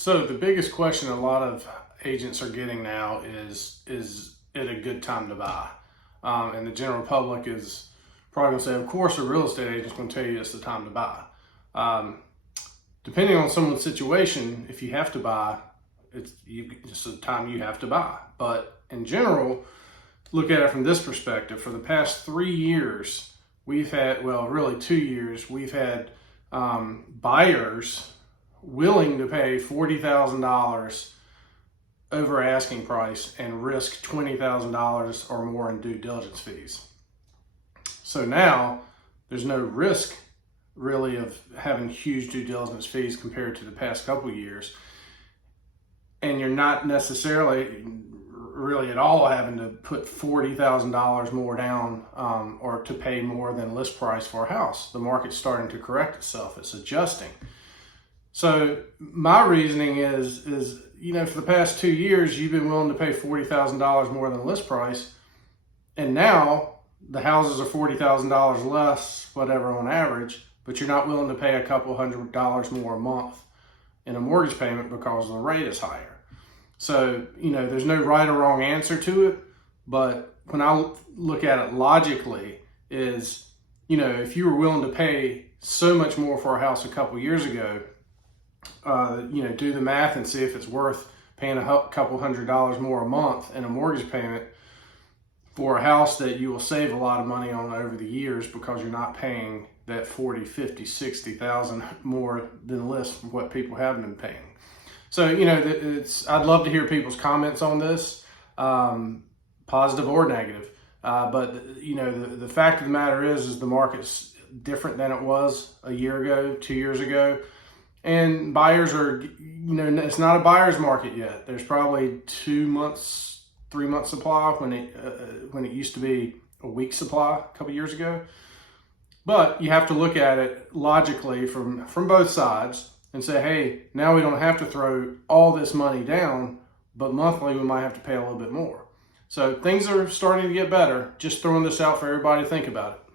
So the biggest question a lot of agents are getting now is it a good time to buy? And the general public is probably going to say, of course, a real estate agent's going to tell you it's the time to buy. Depending on someone's situation, if you have to buy, it's the time you have to buy. But in general, look at it from this perspective. For the past 3 years, we've had, well, really 2 years, we've had buyers willing to pay $40,000 over asking price and risk $20,000 or more in due diligence fees. So now there's no risk really of having huge due diligence fees compared to the past couple of years. And you're not necessarily really at all having to put $40,000 more down or to pay more than list price for a house. The market's starting to correct itself. It's adjusting. So my reasoning is for the past 2 years, you've been willing to pay $40,000 more than list price. And now the houses are $40,000 less, whatever, on average, but you're not willing to pay a couple $100 more a month in a mortgage payment because the rate is higher. So, there's no right or wrong answer to it. But when I look at it logically is, if you were willing to pay so much more for a house a couple years ago, do the math and see if it's worth paying a couple $100 more a month in a mortgage payment for a house that you will save a lot of money on over the years because you're not paying that 40, 50, 60,000 more than list what people have been paying. So, I'd love to hear people's comments on this, positive or negative. But the fact of the matter is the market's different than it was a year ago, 2 years ago. And buyers are, it's not a buyer's market yet. There's probably 2 months, 3 months supply when it used to be a week supply a couple years ago. But you have to look at it logically from both sides and say, hey, now we don't have to throw all this money down, but monthly we might have to pay a little bit more. So things are starting to get better. Just throwing this out for everybody to think about it.